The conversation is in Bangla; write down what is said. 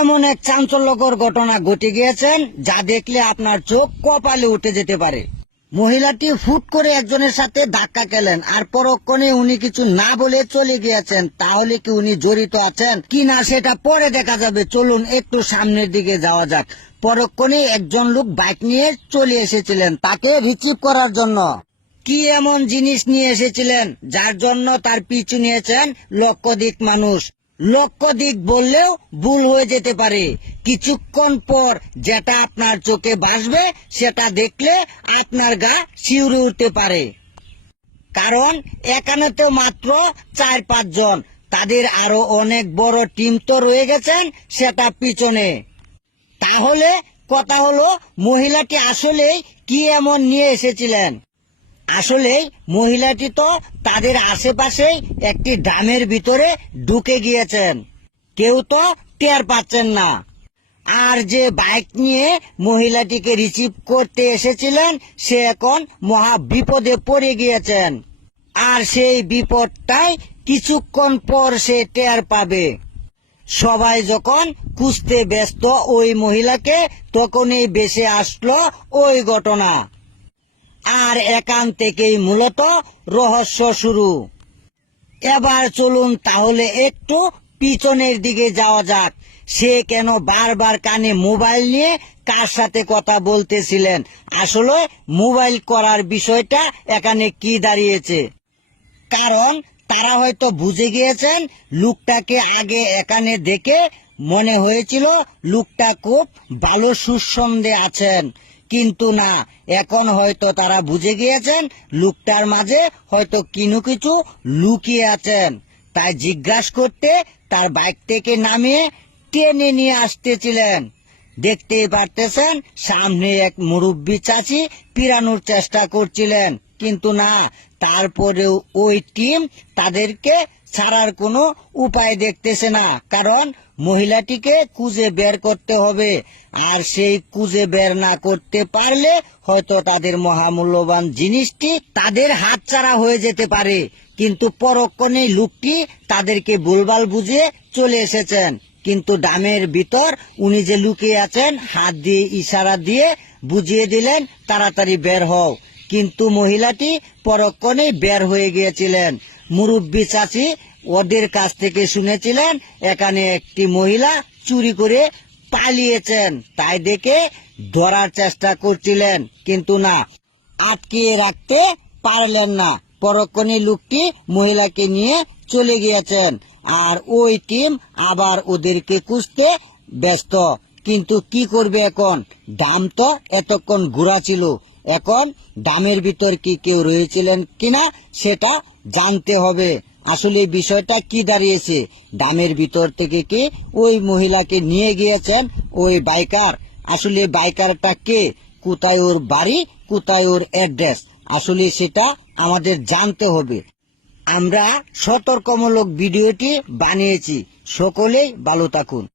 এমন এক চাঞ্চল্যকর ঘটনা ঘটে গিয়েছেন যা দেখলে আপনার চোখ কপালে উঠে যেতে পারে। মহিলাটি ফুট করে একজনের সাথে ধাক্কা খেলেন আর পরক্ষণে উনি কিছু না বলে চলে গিয়েছেন। তাহলে কি উনি জড়িত আছেন কি না সেটা পরে দেখা যাবে। চলুন একটু সামনের দিকে যাওয়া যাক। পরক্ষণে একজন লোক বাইক নিয়ে চলে এসেছিলেন তাকে রিসিভ করার জন্য। কি এমন জিনিস নিয়ে এসেছিলেন যার জন্য তার পিছু নিয়েছেন লক্ষাধিক মানুষ। লক্ষাধিক বললেও ভুল হয়ে যেতে পারে। কিছুক্ষণ পর যেটা আপনার চোখে ভাসবে সেটা দেখলে আপনার গা শিউরে উঠতে পারে। কারণ এখানে তো মাত্র 4-5 জন, তাদের আরো অনেক বড় টিম তো রয়ে গেছেন সেটা পিছনে। তাহলে কথা হলো মহিলাটি আসলেই কি এমন নিয়ে এসেছিলেন। আসলে মহিলাটি তো তাদের আশেপাশেই একটি ড্রামের ভিতরে ঢুকে গিয়েছেন, কেউ তো টের পাচ্ছেন না। আর যে বাইক নিয়ে মহিলাটিকে রিসিভ করতে এসেছিলেন সে এখন মহা বিপদে পড়ে গিয়েছেন। আর সেই বিপদটাই কিছুক্ষণ পর সে টের পাবে। সবাই যখন খুঁজতে ব্যস্ত ওই মহিলাকে তখনই ভেসে আসলো ওই ঘটনা। আর এখান থেকেই মূলত রহস্য শুরু। এবার চলুন তাহলে একটু পিছনের দিকে যাওয়া যাক। সে কেন বারবার কানে মোবাইল নিয়ে কার সাথে কথা বলতেছিলেন, আসলে মোবাইল করার বিষয়টা এখানে কি দাঁড়িয়েছে। কারণ তারা হয়তো বুঝে গিয়েছেন লোকটাকে আগে এখানে দেখে মনে হয়েছিল লোকটা খুব ভালো সুসন্ধে আছেন, কিন্তু না, এখন হয়তো তারা বুঝে গিয়েছেন লোকটার মাঝে হয়তো কিছু লুকিয়ে আছেন। তাই জিজ্ঞাসা করতে তার বাইক থেকে নামিয়ে টেনে নিয়ে আসতেছিলেন। দেখতেই পারতেছেন সামনে এক মুরব্বী চাচি পিরানোর চেষ্টা করছিলেন, কিন্তু না, তারপরেও ওই টিম তাদেরকে ছাড়ার কোনো উপায় দেখতেছে না। কারণ মহিলাটিকে খুঁজে বের করতে হবে, আর সেই খুঁজে বের না করতে পারলে হয়তো তাদের মহামূল্যবান জিনিসটি তাদের হাতছাড়া হয়ে যেতে পারে। কিন্তু পরক্ষণে লোকটি তাদেরকে ভুলভাল বুঝিয়ে চলে এসেছেন। কিন্তু ডামের ভিতর উনি যে লুকিয়ে আছেন হাত দিয়ে ইশারা দিয়ে বুঝিয়ে দিলেন তাড়াতাড়ি বের হও। কিন্তু মহিলাটি পরক্ষণে বের হয়ে গিয়েছিলেন। মুরব্বী চাচি ওদের কাছ থেকে শুনেছিলেন এখানে একটি মহিলা চুরি করে পালিয়েছেন, তাই দেখে ধরার চেষ্টা করছিলেন, কিন্তু না, আটকিয়ে রাখতে পারলেন না। পরক্ষণে লোকটি মহিলাকে নিয়ে চলে গিয়েছেন আর ওই টিম আবার ওদেরকে খুঁজতে ব্যস্ত। কিন্তু কি করবে এখন, ডাম তো এতক্ষণ ঘোরা ছিল, এখন ডামের ভিতর কি কেউ রয়েছিলেন কিনা সেটা জানতে হবে। আসলে বিষয়টা কি দাঁড়িয়েছে, ডামের ভিতর থেকে কি ওই মহিলাকে নিয়ে গিয়েছেন ওই বাইকার। আসলে বাইকারটা কে, কোথায় ওর বাড়ি, কোথায় ওর অ্যাড্রেস, আসলে সেটা আমাদের জানতে হবে। আমরা সতর্কমূলক ভিডিওটি বানিয়েছি। সকলেই ভালো থাকুন।